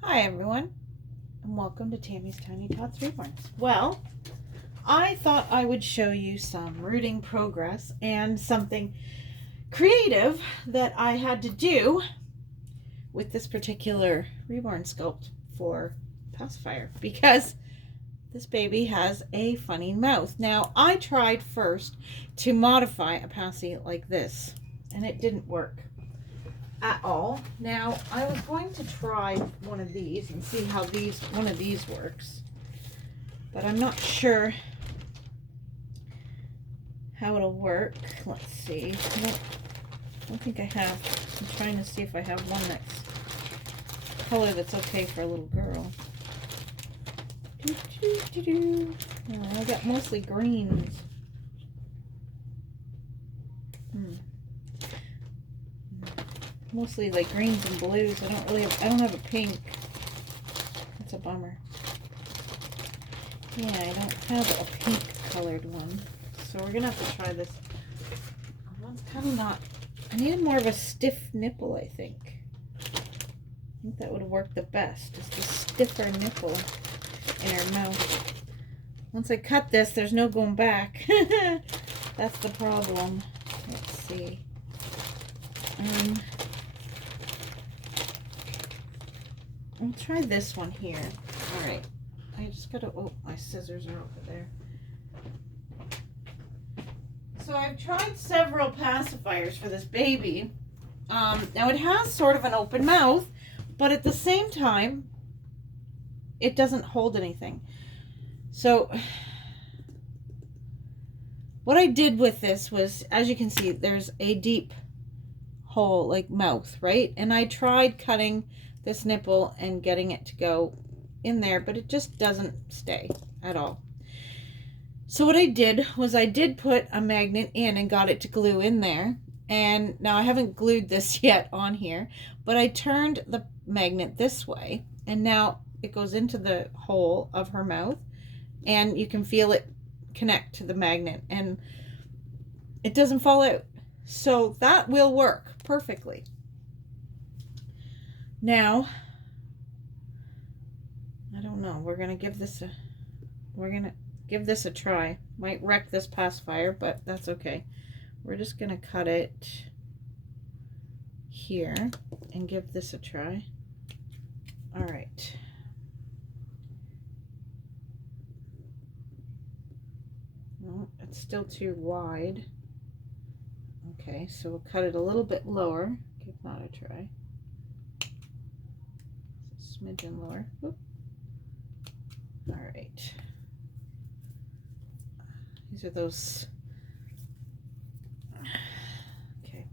Hi everyone, and welcome to Tammy's Tiny Tots Reborns. Well, I thought I would show you some rooting progress and something creative that I had to do with this particular reborn sculpt for pacifier because this baby has a funny mouth. Now, I tried first to modify a passy like this, and it didn't work at all. Now, I was going to try one of these and see how one of these works, but I'm not sure how it'll work. Let's see. I don't think I have. I'm trying to see if I have one that's color that's okay for a little girl. Oh, I got mostly greens. Mostly like greens and blues. I don't have a pink. That's a bummer. Yeah, I don't have a pink colored one. So we're gonna have to try this. One's kind of not, I needed more of a stiff nipple, I think. I think that would work the best. Just a stiffer nipple in her mouth. Once I cut this, there's no going back. That's the problem. Let's see. I'll try this one here. All right. I just gotta, oh, my scissors are over there. So I've tried several pacifiers for this baby. Now it has sort of an open mouth, but at the same time, it doesn't hold anything. So what I did with this was, as you can see, there's a deep hole, like mouth, right? And I tried cutting this nipple and getting it to go in there, but it just doesn't stay at all. So what I did was I did put a magnet in and got it to glue in there. And now I haven't glued this yet on here, but I turned the magnet this way and now it goes into the hole of her mouth and you can feel it connect to the magnet and it doesn't fall out. So that will work perfectly. Now, I don't know. We're gonna give this a try. Might wreck this pacifier, but that's okay. We're just gonna cut it here and give this a try. All right. No, it's still too wide. Okay, so we'll cut it a little bit lower. Give that a try. Smidgen lower. Whoop. All right. These are those. Okay.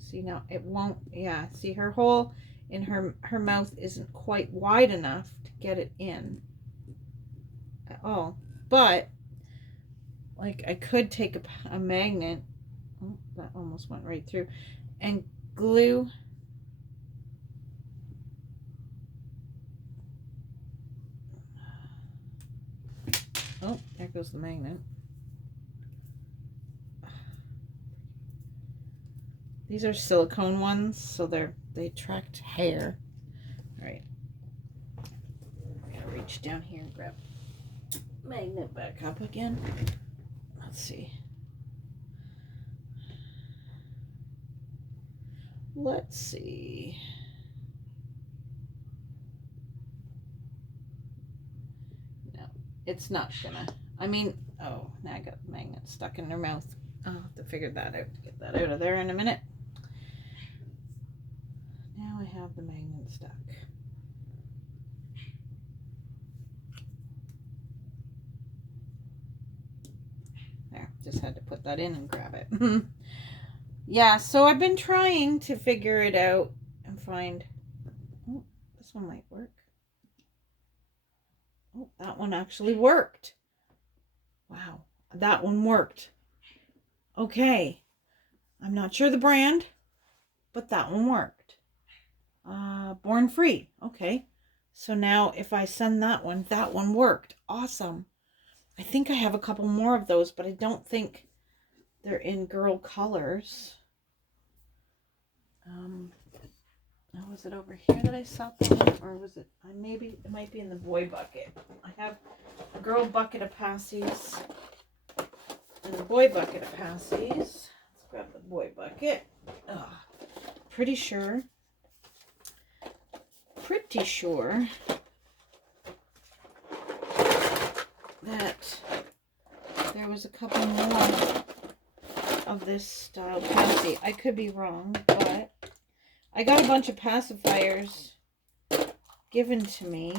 See, now it won't. Yeah. See, her hole in her mouth isn't quite wide enough to get it in at all. But like I could take a magnet. Oh, that almost went right through. And glue oh, there goes the magnet. These are silicone ones, so they attract hair. All right, I'm gonna reach down here and grab magnet back up again. Let's see. Let's see. No, it's not gonna. I mean, oh, now I got the magnet stuck in her mouth. I'll have to figure that out. Get that out of there in a minute. Now I have the magnet stuck. There, just had to put that in and grab it. Yeah, so I've been trying to figure it out and find, oh, this one might work. Oh, that one actually worked. Wow, that one worked. Okay, I'm not sure the brand, but that one worked. Born Free. Okay, so now if I send that one worked. Awesome. I think I have a couple more of those, but I don't think they're in girl colors. Was it over here that I saw that, or was it? Maybe it might be in the boy bucket. I have a girl bucket of passies and a boy bucket of passies. Let's grab the boy bucket. Pretty sure that there was a couple more of this style passy. I could be wrong, but I got a bunch of pacifiers given to me.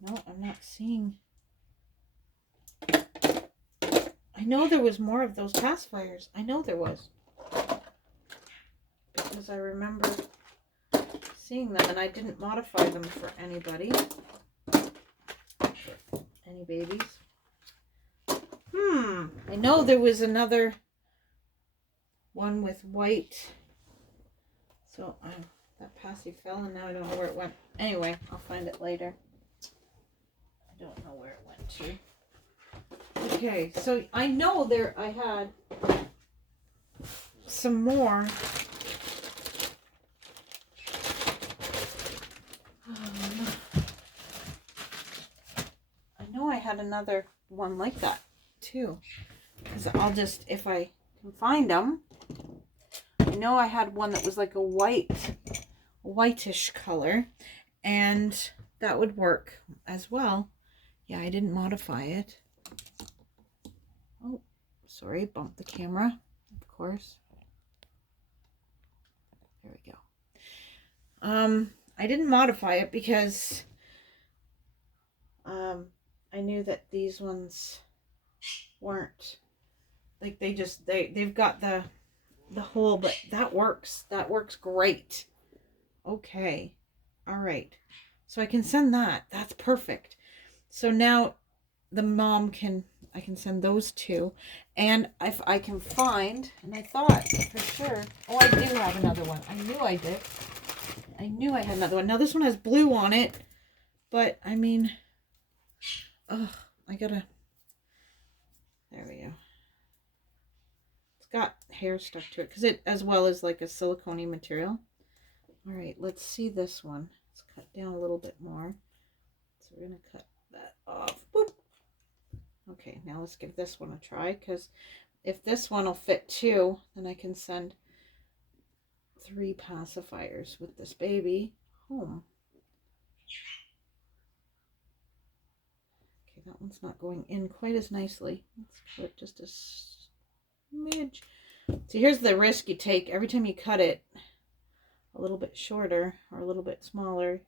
No, I'm not seeing. I know there was more of those pacifiers. I know there was. Because I remember seeing them, and I didn't modify them for anybody. Any babies. I know there was another one with white. So that passy fell, and now I don't know where it went. Anyway, I'll find it later. I don't know where it went to. Okay, so I know I had some more. I know I had another one like that too. Because I'll just, if I can find them. I know I had one that was like a whitish color, and that would work as well. Yeah, I didn't modify it. Oh, sorry, bumped the camera, of course. There we go. I didn't modify it because I knew that these ones weren't like they've got the hole, but that works great. Okay, all right, so I can send that. That's perfect. So now the mom I can send those two, and if I can find, and I thought for sure, oh, I do have another one. I knew I did. I knew I had another one. Now this one has blue on it, but I mean, there we go. It's got hair stuck to it because it, as well as like a silicone material. All right, let's see this one. Let's cut down a little bit more. So we're gonna cut that off. Boop. Okay, now let's give this one a try, because if this one will fit too, then I can send 3 pacifiers with this baby home. Okay, that one's not going in quite as nicely. Let's cut it just a smidge. So here's the risk you take. Every time you cut it a little bit shorter or a little bit smaller,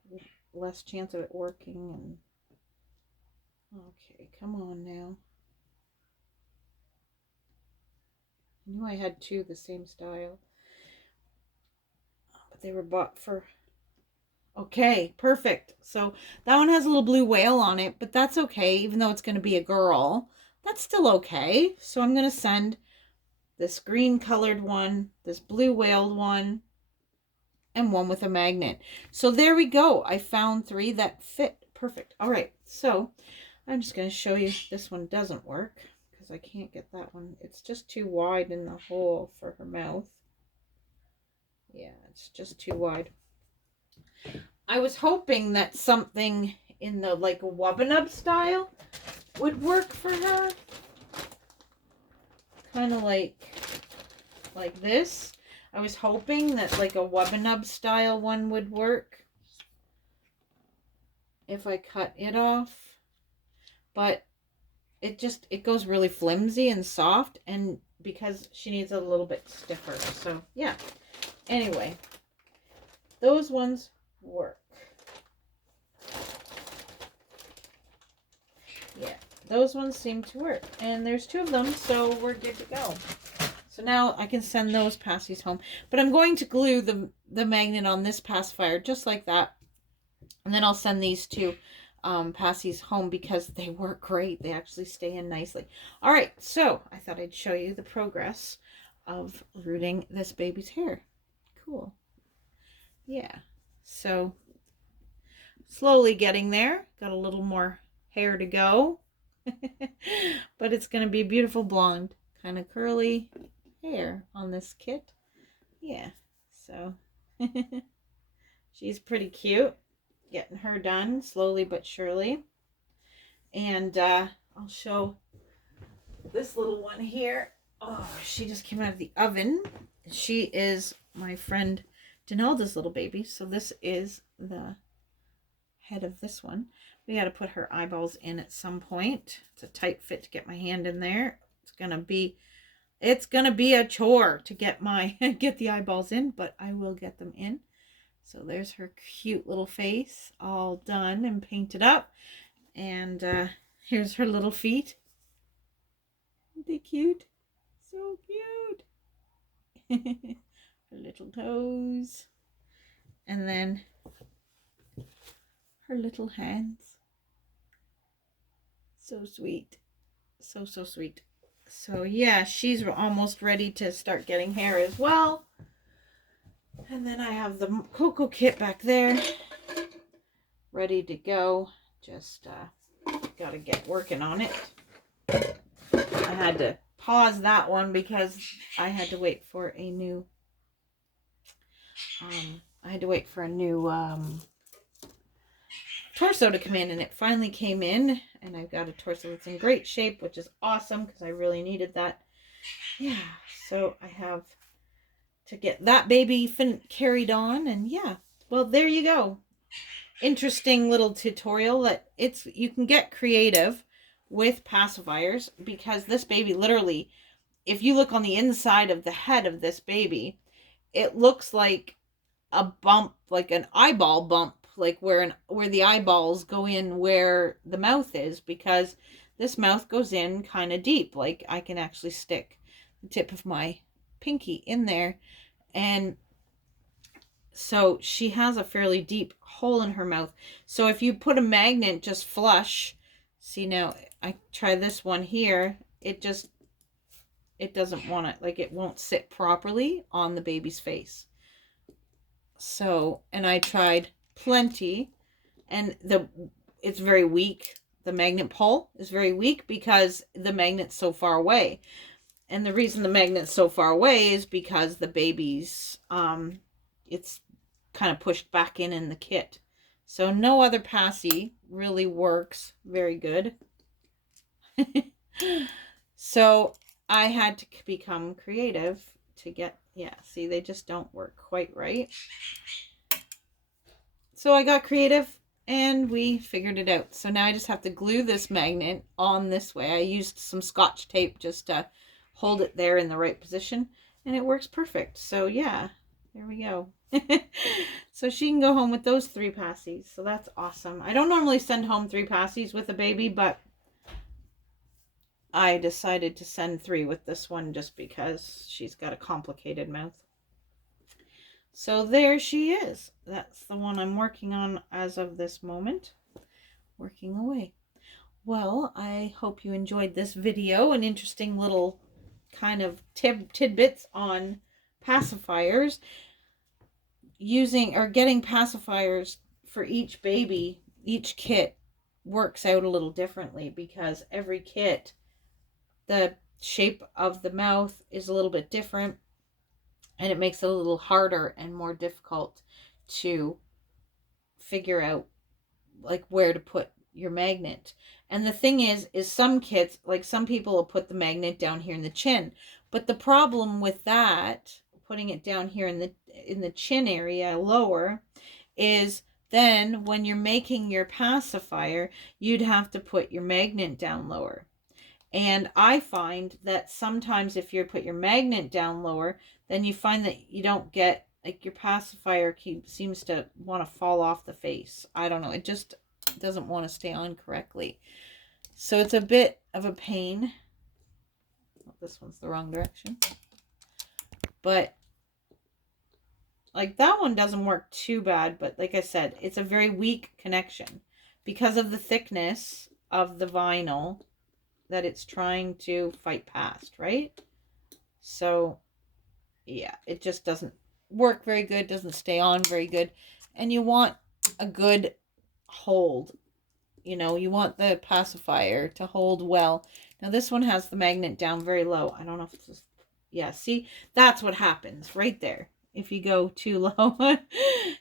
less chance of it working. And okay, come on now. I knew I had 2 the same style, but they were bought for. Okay, perfect. So that one has a little blue whale on it, but that's okay. Even though it's going to be a girl, that's still okay. So I'm going to send this green colored one, this blue whaled one, and one with a magnet. So there we go. I found 3 that fit perfect. All right, so I'm just going to show you. This one doesn't work because I can't get that one. It's just too wide in the hole for her mouth. Yeah, it's just too wide. I was hoping that something in the like a Wubbanub style would work for her. Kind of like this. I was hoping that like a Wubbanub style one would work if I cut it off. But it goes really flimsy and soft, and because she needs a little bit stiffer. So yeah. Anyway, those ones work. Yeah, those ones seem to work, and there's 2 of them, so we're good to go. So now I can send those passies home, but I'm going to glue the magnet on this pacifier just like that, and then I'll send these 2 passies home because they work great. They actually stay in nicely. All right, so I thought I'd show you the progress of rooting this baby's hair. Cool. Yeah, so slowly getting there. Got a little more hair to go. But it's going to be beautiful blonde, kind of curly hair on this kit. Yeah, so she's pretty cute. Getting her done slowly but surely. And I'll show this little one here. Oh, she just came out of the oven. She is my friend Donalda's little baby. So this is the head of this one. We got to put her eyeballs in at some point. It's a tight fit to get my hand in there. It's gonna be a chore to get the eyeballs in, but I will get them in. So there's her cute little face all done and painted up. And here's her little feet. Aren't they cute? So cute. Her little toes. And then her little hands. So sweet. So sweet. So yeah, she's almost ready to start getting hair as well. And then I have the Cocoa kit back there, ready to go. Just got to get working on it. I had to pause that one because I had to wait for a new torso to come in, and it finally came in, and I've got a torso that's in great shape, which is awesome because I really needed that. Yeah, so I have to get that baby carried on, and yeah, well, there you go. Interesting little tutorial that you can get creative with pacifiers, because this baby literally, if you look on the inside of the head of this baby, it looks like a bump, like an eyeball bump, like where the eyeballs go in where the mouth is, because this mouth goes in kind of deep. Like I can actually stick the tip of my pinky in there, and so she has a fairly deep hole in her mouth. So if you put a magnet just flush, see, now I try this one here, it doesn't want it, like it won't sit properly on the baby's face. So, and I tried plenty, and it's very weak. The magnet pull is very weak because the magnet's so far away. And the reason the magnet's so far away is because the baby's it's kind of pushed back in the kit. So no other passy really works very good. So I had to become creative to get, yeah, see, they just don't work quite right. So I got creative and we figured it out. So now I just have to glue this magnet on this way. I used some Scotch tape just to hold it there in the right position, and it works perfect. So yeah, there we go. So she can go home with those 3 passies. So that's awesome. I don't normally send home 3 passies with a baby, but I decided to send 3 with this one just because she's got a complicated mouth. So there she is. That's the one I'm working on as of this moment. Working away. Well, I hope you enjoyed this video. An interesting little kind of tidbits on pacifiers. Using or getting pacifiers for each baby, each kit works out a little differently, because every kit, the shape of the mouth is a little bit different, and it makes it a little harder and more difficult to figure out like where to put your magnet. And the thing is some kits, like some people will put the magnet down here in the chin, but the problem with that, putting it down here in the chin area lower, is then when you're making your pacifier, you'd have to put your magnet down lower. And I find that sometimes if you put your magnet down lower, then you find that you don't get, like, your pacifier seems to want to fall off the face. I don't know. It just doesn't want to stay on correctly. So it's a bit of a pain. Oh, this one's the wrong direction. But like that one doesn't work too bad. But like I said, it's a very weak connection because of the thickness of the vinyl that it's trying to fight past, right? So yeah, it just doesn't work very good, doesn't stay on very good, and you want a good hold You know, you want the pacifier to hold well. Now this one has the magnet down very low. I don't know if it's just, yeah, see, that's what happens right there. If you go too low,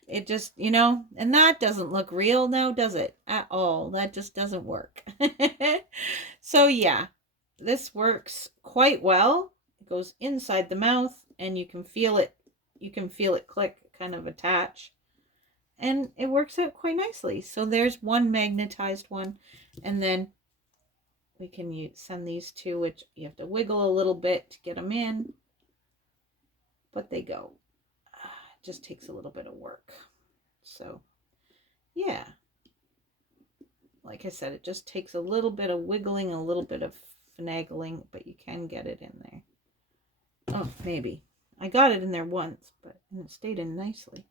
it just, you know, and that doesn't look real now, does it? At all. That just doesn't work. So yeah, this works quite well. It goes inside the mouth and you can feel it. You can feel it click, kind of attach. And it works out quite nicely. So there's one magnetized one. And then we can send these two, which you have to wiggle a little bit to get them in. But they go. It just takes a little bit of work. So, yeah. Like I said, it just takes a little bit of wiggling, a little bit of finagling, but you can get it in there. Oh, maybe. I got it in there once, but it stayed in nicely.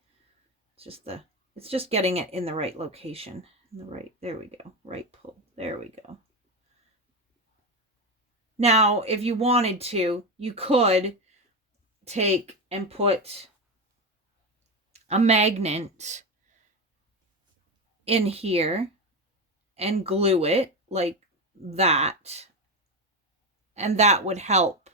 It's just getting it in the right location. In the right, there we go. Right pull. There we go. Now, if you wanted to, you could take and put a magnet in here and glue it like that. And that would help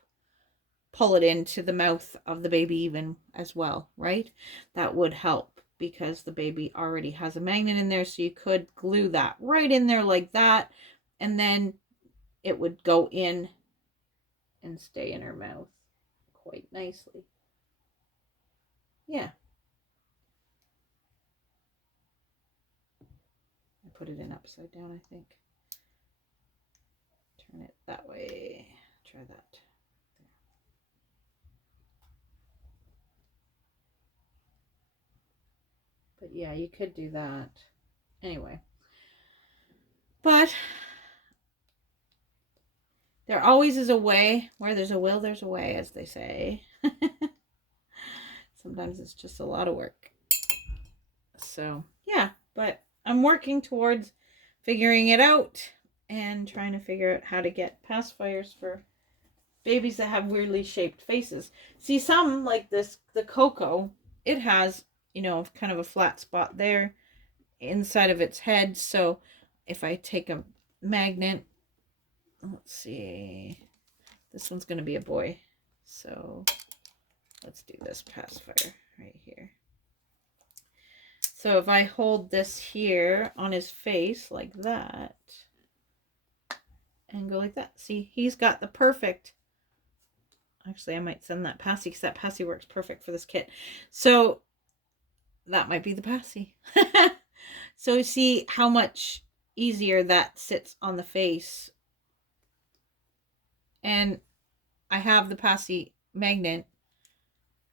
pull it into the mouth of the baby even as well, right? That would help because the baby already has a magnet in there. So you could glue that right in there like that. And then it would go in and stay in her mouth quite nicely. Yeah. I put it in upside down, I think. Turn it that way. Try that. But yeah, you could do that. Anyway. But there always is a way. Where there's a will, there's a way, as they say. Sometimes it's just a lot of work. So, yeah. But I'm working towards figuring it out and trying to figure out how to get pacifiers for babies that have weirdly shaped faces. See, some, like this, the Coco, it has, you know, kind of a flat spot there inside of its head. So if I take a magnet, let's see, this one's going to be a boy. So let's do this pacifier right here. So if I hold this here on his face like that and go like that, see, he's got the perfect. Actually, I might send that passy because that passy works perfect for this kit. So that might be the passy. So you see how much easier that sits on the face. And I have the passy magnet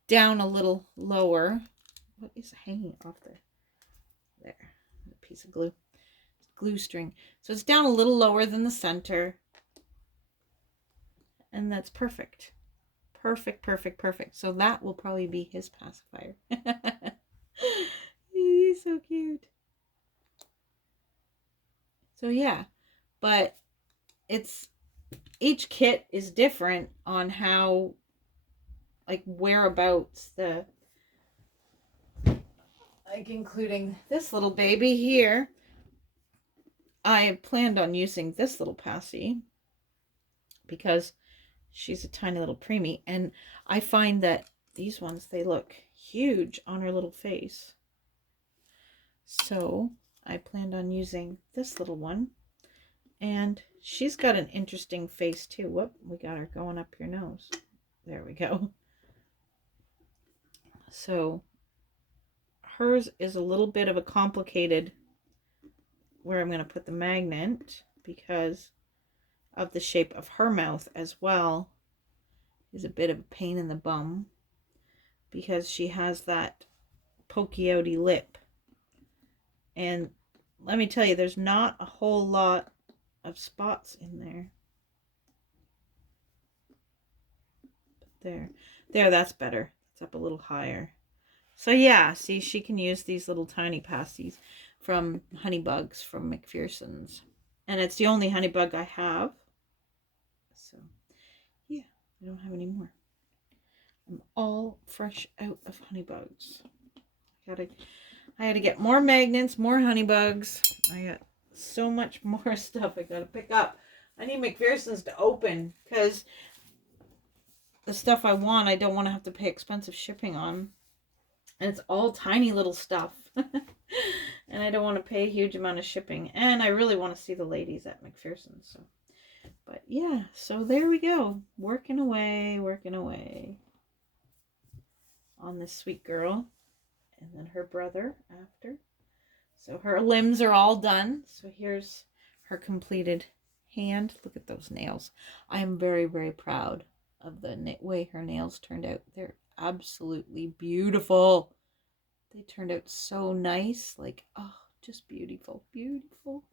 down a little lower. What is hanging off there? There, a piece of glue string. So it's down a little lower than the center. And that's perfect. Perfect, perfect, perfect. So that will probably be his pacifier. He's so cute. So yeah, but it's, each kit is different on how, like, whereabouts the, like, including this little baby here. I planned on using this little passy because she's a tiny little preemie, and I find that these ones, they look huge on her little face. So I planned on using this little one, and she's got an interesting face too. Whoop, we got her going up your nose. There we go. So hers is a little bit of a complicated where I'm going to put the magnet because of the shape of her mouth as well. Is a bit of a pain in the bum because she has that pokey outy lip. And let me tell you, there's not a whole lot of spots in there. There, that's better. It's up a little higher. So yeah, see, she can use these little tiny passies from Honeybugs from McPherson's. And it's the only Honeybug I have. So yeah, I don't have any more. I'm all fresh out of Honeybugs. I had to get more magnets, more Honeybug. I got so much more stuff I gotta pick up. I need McPherson's to open because the stuff I want, I don't want to have to pay expensive shipping on. And it's all tiny little stuff. And I don't want to pay a huge amount of shipping. And I really want to see the ladies at McPherson's. So. But yeah, so there we go. Working away on this sweet girl. And then her brother after. So her limbs are all done. So here's her completed hand. Look at those nails. I am very, very proud of the way her nails turned out. They're absolutely beautiful. They turned out so nice. Like, oh, just beautiful. Beautiful.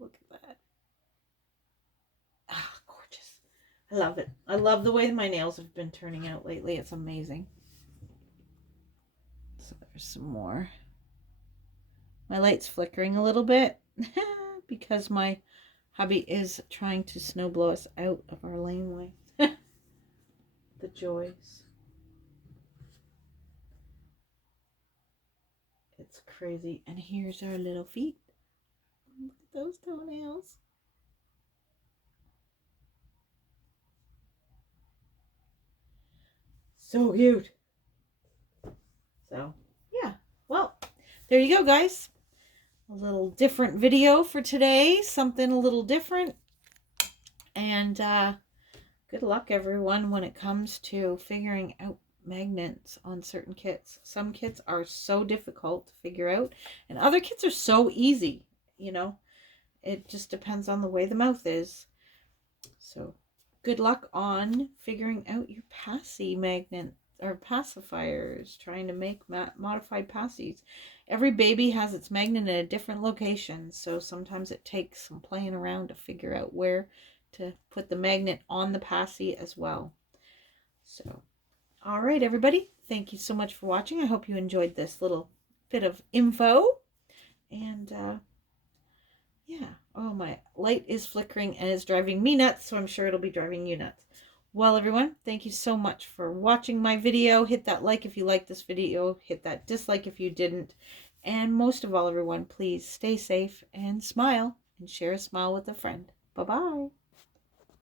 Look at that. Ah, gorgeous. I love it. I love the way my nails have been turning out lately. It's amazing. So there's some more. My light's flickering a little bit because my hubby is trying to snow blow us out of our laneway. The joys. It's crazy. And here's our little feet. Look at those toenails. So cute. So, yeah. Well, there you go, guys. A little different video for today. Something a little different. And good luck, everyone, when it comes to figuring out magnets on certain kits. Some kits are so difficult to figure out. And other kits are so easy, you know. It just depends on the way the mouth is. So, good luck on figuring out your passy magnet or pacifiers, trying to make modified passies. Every baby has its magnet in a different location, so sometimes it takes some playing around to figure out where to put the magnet on the passy as well. So, all right, everybody, thank you so much for watching. I hope you enjoyed this little bit of info. And yeah, oh, my light is flickering and it's driving me nuts, so I'm sure it'll be driving you nuts. Well, everyone, thank you so much for watching my video. Hit that like if you liked this video. Hit that dislike if you didn't. And most of all, everyone, please stay safe and smile and share a smile with a friend. Bye-bye.